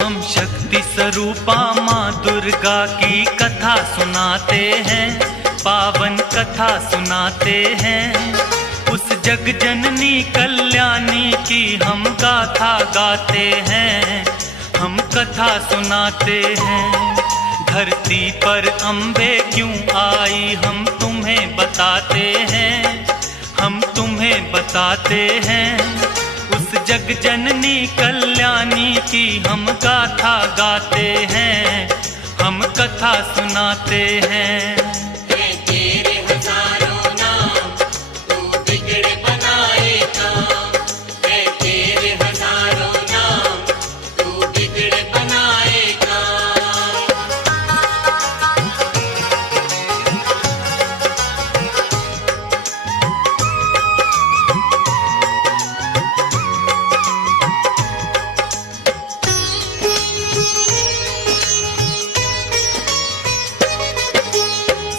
हम शक्ति स्वरूपा माँ दुर्गा की कथा सुनाते हैं, पावन कथा सुनाते हैं। उस जग जननी कल्याणी की हम गाथा गाते हैं, हम कथा सुनाते हैं। धरती पर अम्बे क्यों आई हम तुम्हें बताते हैं, हम तुम्हें बताते हैं। उस जग जननी कल्याणी की हम गाथा गाते हैं, हम कथा सुनाते हैं। तेरे हजारों नाम तू बिगड़े बनाए काम, तेरे हजारों नाम तू बिगड़े बनाए काम।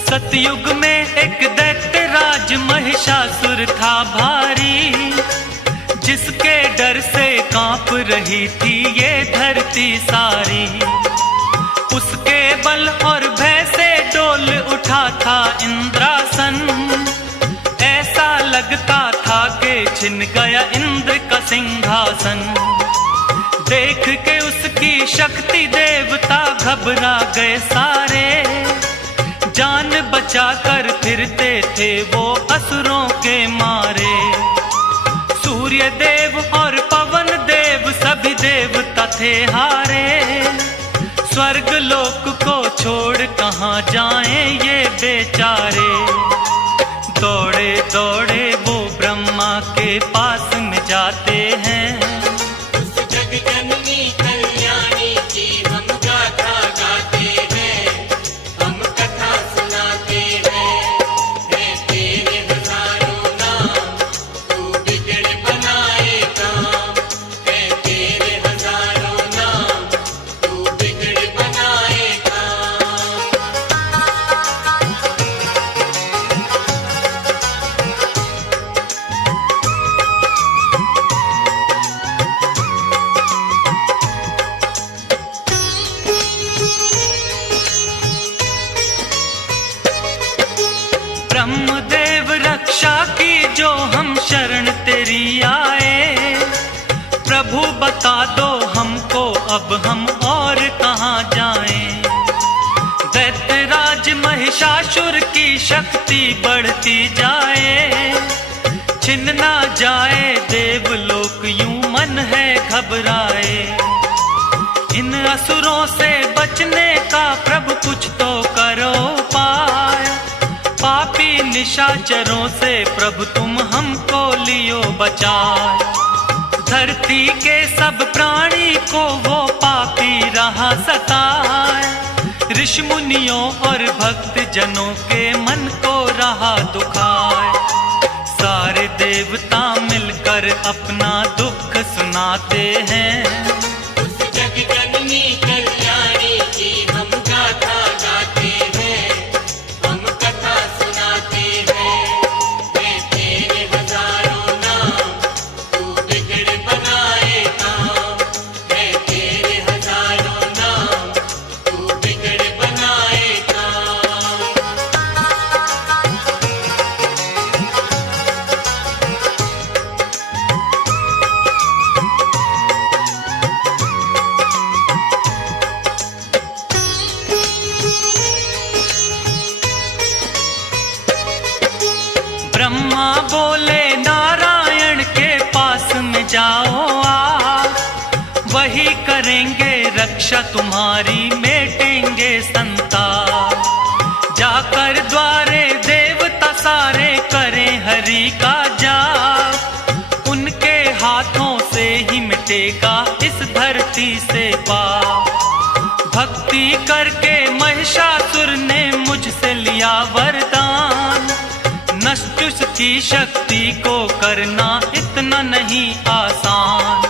सतयुग में एक दैत्य राज महिषासुर था भारी, जिसके डर से कांप रही थी ये धरती सारी। उसके बल और भय से डोल उठा था इंद्रासन, ऐसा लगता था कि छिन गया इंद्र का सिंहासन। देख के उसकी शक्ति देवता घबरा गए सारे, जान बचाकर फिरते थे वो असुरों के मारे। सूर्य देव और पवन देव सभी देवता थे हारे, स्वर्ग लोक को छोड़ कहाँ जाएं ये बेचारे। दौड़े दौड़े वो ब्रह्मा के पास में जाते हैं, उस जग जननी कल्याणी की हम गाथा गाते हैं, हम कथा सुनाते हैं। तेरे हजारों नाम तू बिगड़े बनाए काम, तेरे हजारों नाम तू बिगड़े बनाए काम। ब्रह्मदेव रक्षा की जो हम शरण तेरी आए। प्रभु बता दो हमको अब हम और कहाँ जाएं। दैत्यराज महिषासुर की शक्ति बढ़ती जाए, छिन ना जाए देवलोक यूं मन है घबराए। इन असुरों से बचने का प्रभु कुछ तो करो पाए, पापी निशाचरों से प्रभु तुम हमको लियो बचाए। धरती के सब प्राणी को वो पापी रहा सताए, ऋषि मुनियों और भक्त जनों के मन को रहा दुखाए। सारे देवता मिलकर अपना दुख सुनाते हैं, उस जग जननी कल्याणी की हम गाथा गाते हैं, हम कथा सुनाते हैं। तेरे हजारों नाम तू बिगड़े बनाए काम, तेरे हजारों नाम तू बिगड़े बनाए काम। ब्रह्मा बोले नारायण के पास में जाओ आ, वही करेंगे रक्षा तुम्हारी मिटेंगे संताप। जाकर द्वारे देवता सारे करें हरि का जाप, उनके हाथों से ही मिटेगा इस धरती से पाप। भक्ति करके महिषासुर ने मुझसे लिया वरदान, नष्ट की शक्ति को करना इतना नहीं आसान।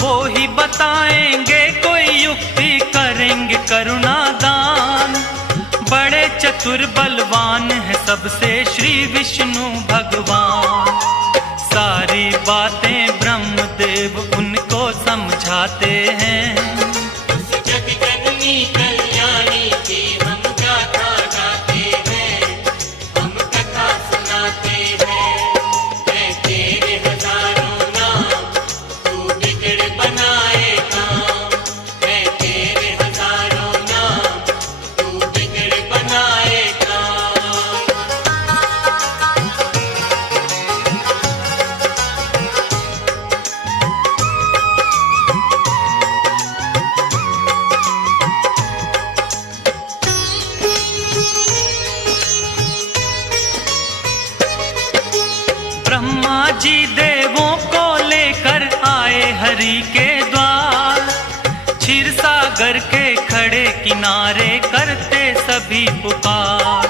वो ही बताएंगे कोई युक्ति, करेंगे करुणा दान। बड़े चतुर बलवान है सबसे श्री विष्णु भगवान। सारी बातें ब्रह्मदेव उनको समझाते हैं। क्षीर सागर के खड़े किनारे करते सभी पुकार,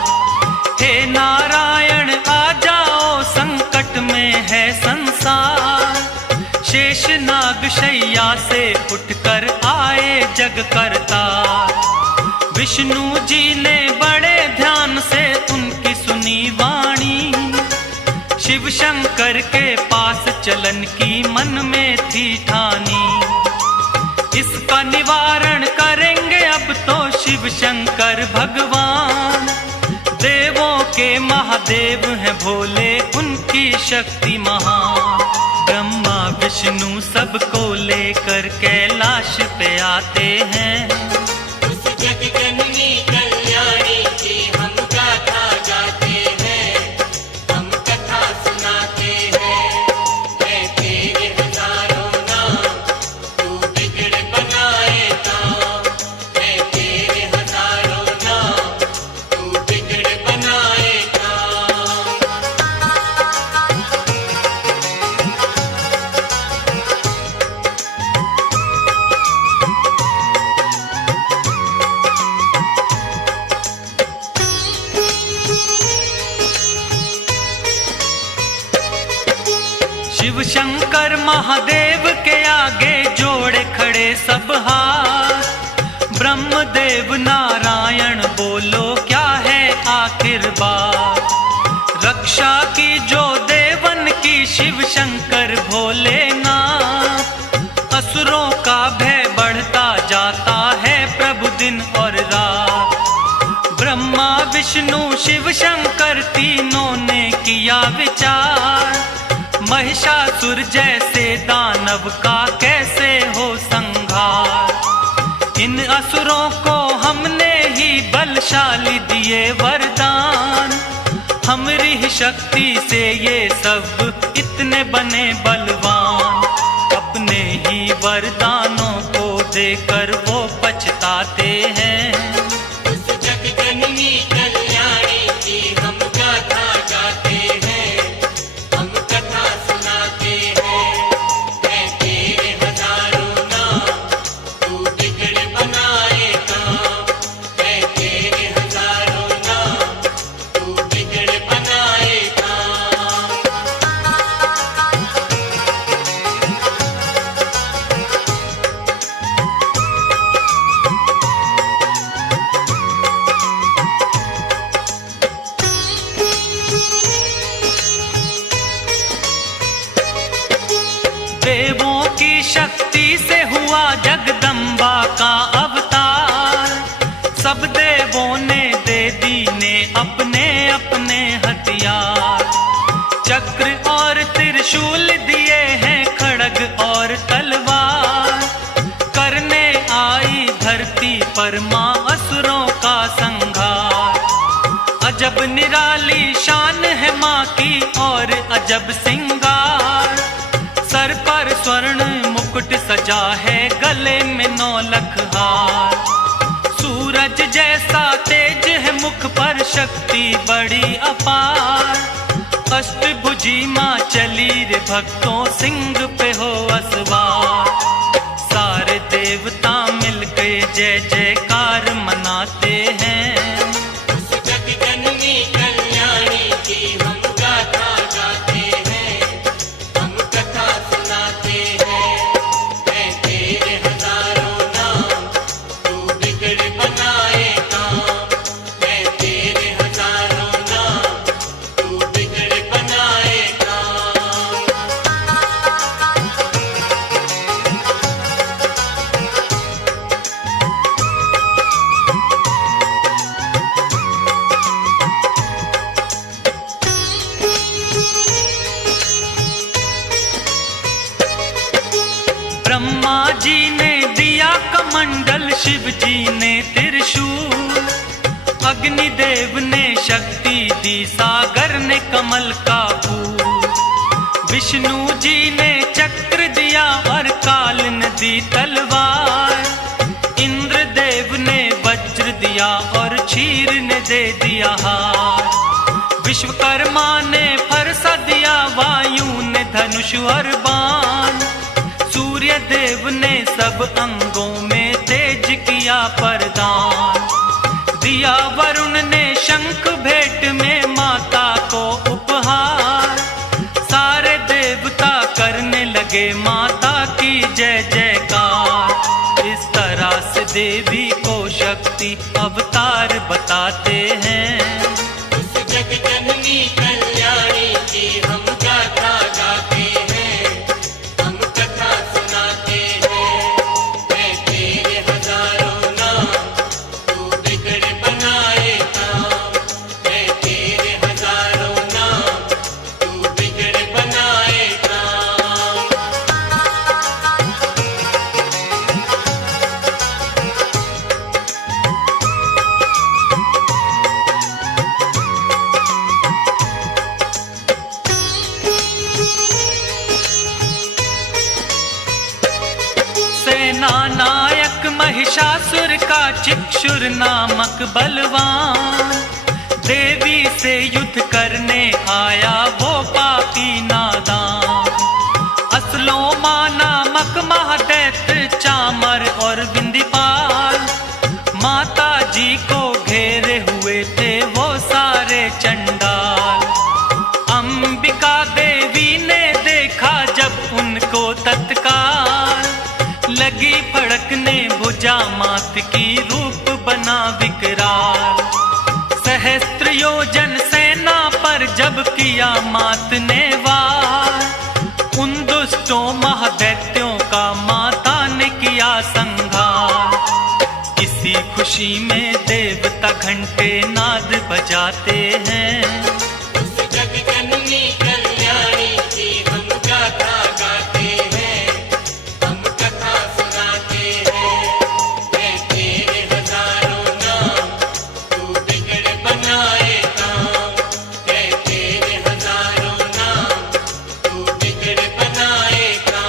हे नारायण आ जाओ संकट में है संसार। शेष नाग शैया से उठकर आए जग करतार, विष्णु जी ने बड़े ध्यान से उनकी सुनी वाणी, शिव शंकर के पास चलन की मन में थी ठानी। इसका निवारण करेंगे अब तो शिव शंकर भगवान, देवों के महादेव हैं भोले उनकी शक्ति महान। ब्रह्मा विष्णु सबको लेकर कैलाश पे आते हैं, उस जग जननी कल्याणी की हम गाथा गाते हैं, हम कथा सुनाते हैं। है तेरे हजारों नाम, तू बिगड़ बनाए काम। है तेरे हजारों नाम, तू बिगड़ बनाए काम। शिव शंकर महादेव के आगे जोड़े खड़े सब हाथ, ब्रह्मदेव नारायण बोलो क्या है आखिर बात। रक्षा की जो देवन की शिव शंकर भोलेनाथ, असुरों का भय बढ़ता जाता है प्रभु दिन और रात। ब्रह्मा विष्णु शिव शंकर तीनों ने किया विचार, महिषासुर जैसे दानव का कैसे हो संहार। इन असुरों को हमने ही बलशाली दिए वरदान, हमारी ही शक्ति से ये सब इतने बने बलवान। अपने ही वरदानों को देकर वो पछताते हैं, उस जग जननी कल्याणी की हम गाथा गाते हैं, हम कथा सुनाते हैं। है तेरे हजारों नाम, तू बिगड़ बनाए काम। है तेरे हजारों नाम, तू बिगड़ बनाए काम। देवों की शक्ति से हुआ जगदम्बा का अवतार, सब देवों ने दे दीने अपने अपने हथियार। चक्र और त्रिशूल दिए हैं खड़ग और तलवार, करने आई धरती पर मां असुरों का संहार। अजब निराली शान है मां की और अजब सिंगार, सर पर स्वर्ण मुकुट सजा है गले में 9 लख हार। सूरज जैसा तेज है मुख पर शक्ति बड़ी अपार, अष्टभुजी मां चली रे भक्तों सिंह पे हो असवार। सारे देवता मिलके जय जयकार मनाते हैं, उस जग जननी कल्याणी की हम गाथा गाते हैं, हम कथा सुनाते हैं। है तेरे हजारों नाम, तू बिगड़ बनाए काम। है तेरे हजारों नाम, तू बिगड़ बनाए काम। ब्रह्मा जी ने दिया कमंडल, शिव जी ने त्रिशूल, अग्निदेव ने शक्ति दी, सागर ने कमल का फूल। विष्णु जी ने चक्र दिया और काल ने दी तलवार, इंद्रदेव ने वज्र दिया और क्षीर ने दे दिया हार। विश्वकर्मा ने फरसा दिया, वायु ने धनुष और बाण, सूर्य देव ने सब अंगों में परदान। दिया वरुण ने शंख भेंट में माता को उपहार। सारे देवता करने लगे माता की जय जयकार। इस तरह से देवी को शक्ति अवतार बताते हैं। उस जग जननी कल्याणी की हम गाथा गाते हैं, हम कथा सुनाते हैं। है तेरे हजारों नाम, तू बिगड़ बनाए काम। है तेरे हजारों नाम, तू बिगड़ बनाए काम। सेना नायक महिषासुर का चिक्षुर नामक बलवान। देवी से युद्ध करने आया वो पापी नादान। असलोमा नामक महादैत्य चामर और विंदीपाल। माता जी को घेरे हुए थे वो सारे चंडाल। अंबिका देवी ने देखा जब उनको तत्काल। लगी फड़कने भुजा मात की रूप बना विकराल। सहस्त्र योजन सेना पर जब किया मात ने वार। उन दुष्टों महादैत्यों का माता ने किया संहार। इसी खुशी में देवता घंटे नाद बजाते हैं। उस जग जननी कल्याणी की हम गाथा गाते हैं, हम कथा सुनाते हैं। है तेरे हजारों नाम, तू बिगड़ बनाए काम। है तेरे हजारों नाम, तू बिगड़ बनाए काम।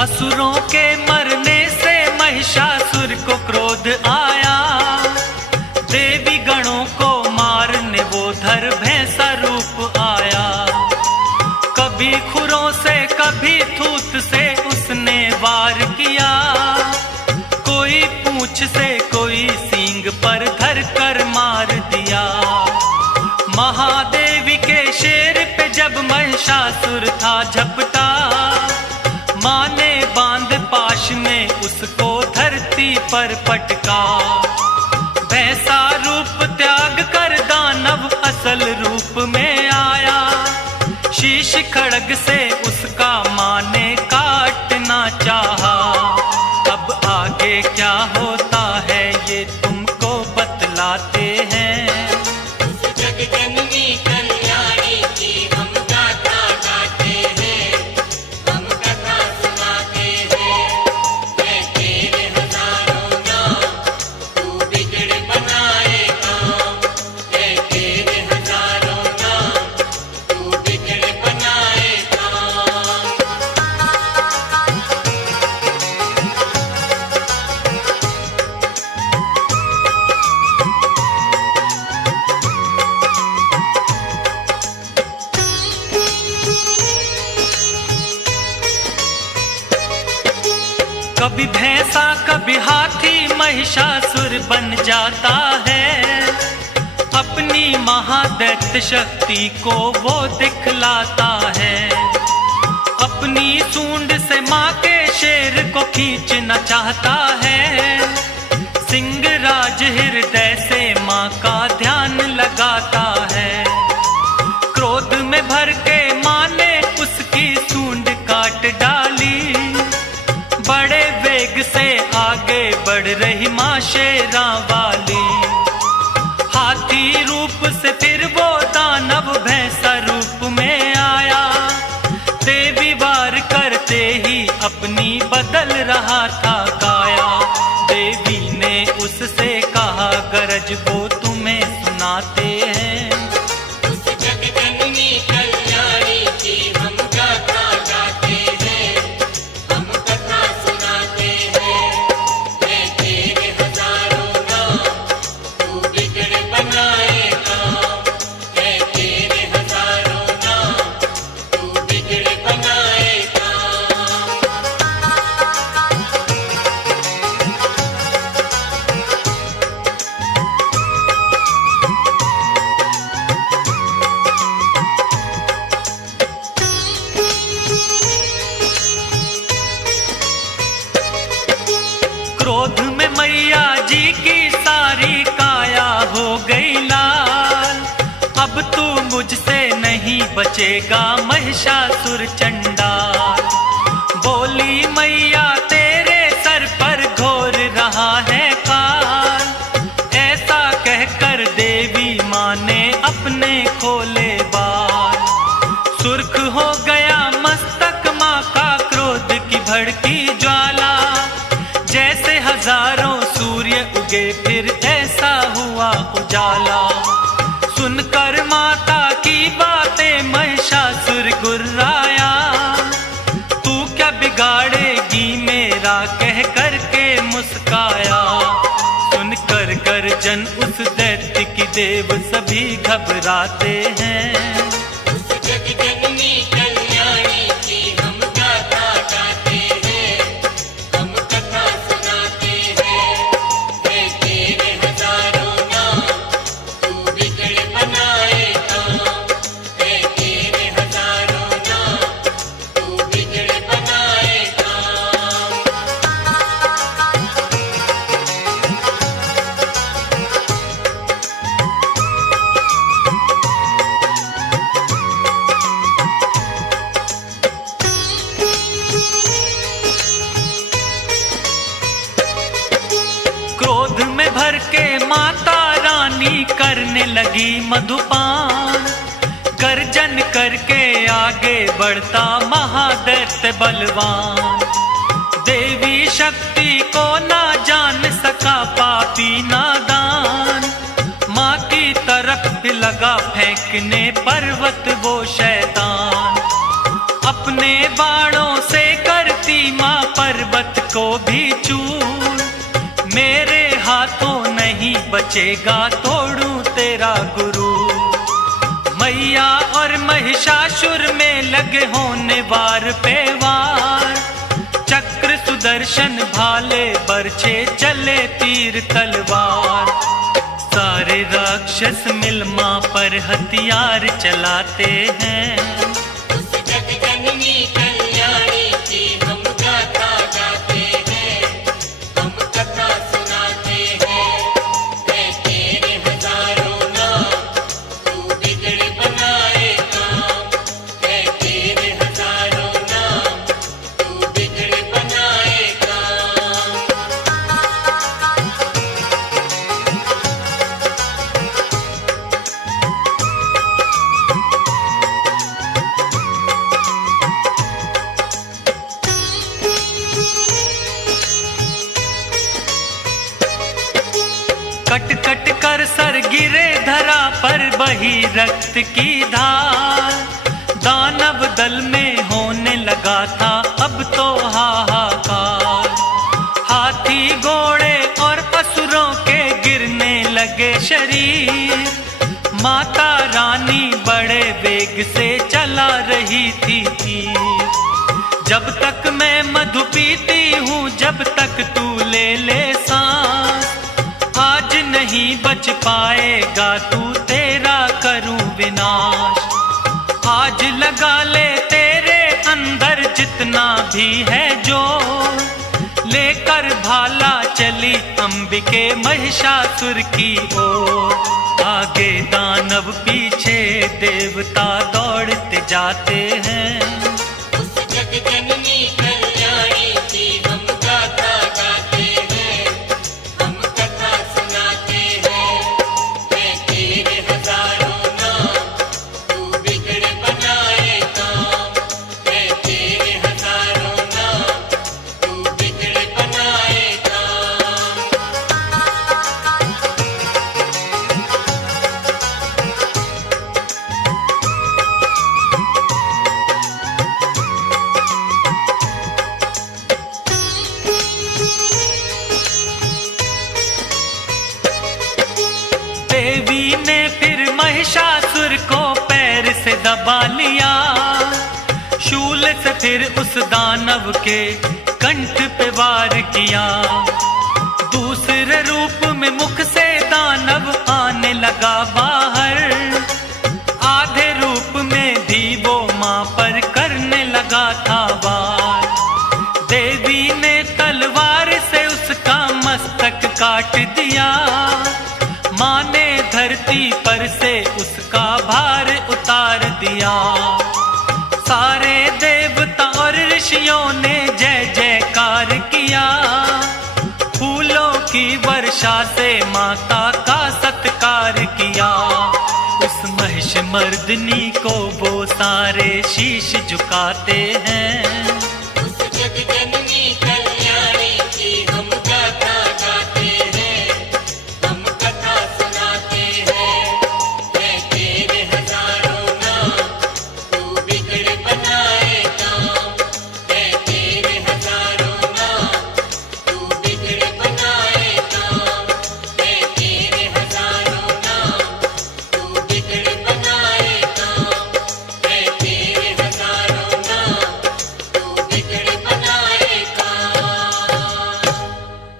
असुरों के मरने से महिषासुर को क्रोध आया। देवी गणों को मारने वो धर भैंसा रूप आया। कभी खुरों से कभी थूत से उसने वार किया। कोई पूंछ से कोई सींग पर धर कर मार दिया। महादेवी के शेर पे जब महिषासुर था झपटा। माँ ने बांध पाश में उसको धरती पर पटका। भैंसा रूप त्याग कर दानव असल रूप में आया। शीश खड़ग से उसका माँ ने काटना चाहा। अब आगे क्या होता है ये तुमको बतलाते हैं। उस जग जननी कल्याणी की हम गाथा गाते हैं, हम कथा सुनाते हैं। है तेरे हजारों नाम, तू बिगड़ बनाए काम। है तेरे हजारों नाम, तू बिगड़ बनाए काम। कभी भैंसा कभी हाथी महिषासुर बन जाता है। अपनी महादैत्य शक्ति को वो दिखलाता है। अपनी सूंड से माँ के शेर को खींचना चाहता है। सिंहराज हृदय से माँ का ध्यान लगाता है। क्रोध में भर के माँ ने उसकी सूंड काट डाली। बड़े वेग से आगे बढ़ रही माँ शेरा वाली। हाथी रूप से फिर वो दानव भैंसा रूप में आया। देवी वार करते ही अपनी बदल रहा था काया। देवी ने उससे कहा गरज वो तुम्हें सुनाते हैं। उस जग जननी कल्याणी की हम गाथा गाते हैं, हम कथा सुना क्रोध में मैया जी की सारी काया हो गई लाल। अब तू मुझसे नहीं बचेगा महिषासुर चंडाल। बोली मैया तेरे सर पर घोर रहा है काल। ऐसा कहकर देवी माँ ने अपने खोले बाल। सुर्ख हो गया मस्तक माँ का क्रोध की भड़की ज्वाला। जैसे हजारों सूर्य उगे फिर ऐसा हुआ उजाला। सुनकर माता की बातें महिषासुर गुर्राया। तू क्या बिगाड़ेगी मेरा कह कर के मुस्काया। सुनकर गर्जन उस दैत्य की देव सभी घबराते हैं। उस जगजननी कल्याणी की हम गाथा गाते हैं, हम कथा सुनाते हैं। है तेरे हजारों नाम, तू बिगड़ बनाए काम। है तेरे हजारों नाम, तू बिगड़ बनाए काम। क्रोध में भर के माता रानी करने लगी मधुपान। गर्जन करके आगे बढ़ता महादैत्य बलवान। देवी शक्ति को ना जान सका पापी नादान। माँ की तरफ लगा फेंकने पर्वत वो शैतान। अपने बाणों से करती माँ पर्वत को भी चूर। मेरे हाथों नहीं बचेगा तोड़ूं तेरा गुरु। मैया और महिषासुर में लगे होने वार पे वार। चक्र सुदर्शन भाले बरछे चले तीर तलवार। सारे राक्षस मिल माँ पर हथियार चलाते हैं। उस जगजननी कल्याणी की हम गाथा गाते हैं, हम कथा सुनाते हैं। है तेरे हजारों नाम, तू बिगड़ बनाए काम। है तेरे हजारों नाम, तू बिगड़ बनाए काम। कट कट कर सर गिरे धरा पर बही रक्त की धार। दानव दल में होने लगा था अब तो हाहाकार। हाथी घोड़े और असुरों के गिरने लगे शरीर। माता रानी बड़े वेग से चला रही थी तीर। जब तक मैं मधु पीती हूँ जब तक तू ले ले सांस। आज नहीं बच पाएगा तू तेरा करूं विनाश। आज लगा ले तेरे अंदर जितना भी है जो। लेकर भाला चली अंबिके महिषासुर की ओर। आगे दानव पीछे देवता दौड़ते जाते हैं। उस जगजननी कल्याणी की हम गाथा गाते हैं, हम कथा सुनाते हैं। है तेरे हजारों नाम, तू बिगड़ बनाए काम। है तेरे हजारों नाम, तू बिगड़ बनाए काम। देवी ने फिर महिषासुर को पैर से दबा लिया। शूल से फिर उस दानव के कंठ पे वार किया। दूसरे रूप में मुख से दानव आने लगा बाहर। आधे रूप में भी वो माँ पर करने लगा था वार। देवी ने तलवार से उसका मस्तक काट दिया। माँ ने धरती पर से उसका भार उतार दिया। सारे देवता और ऋषियों ने जय जयकार किया। फूलों की वर्षा से माता का सत्कार किया। उस महिष मर्दनी को वो सारे शीश झुकाते हैं।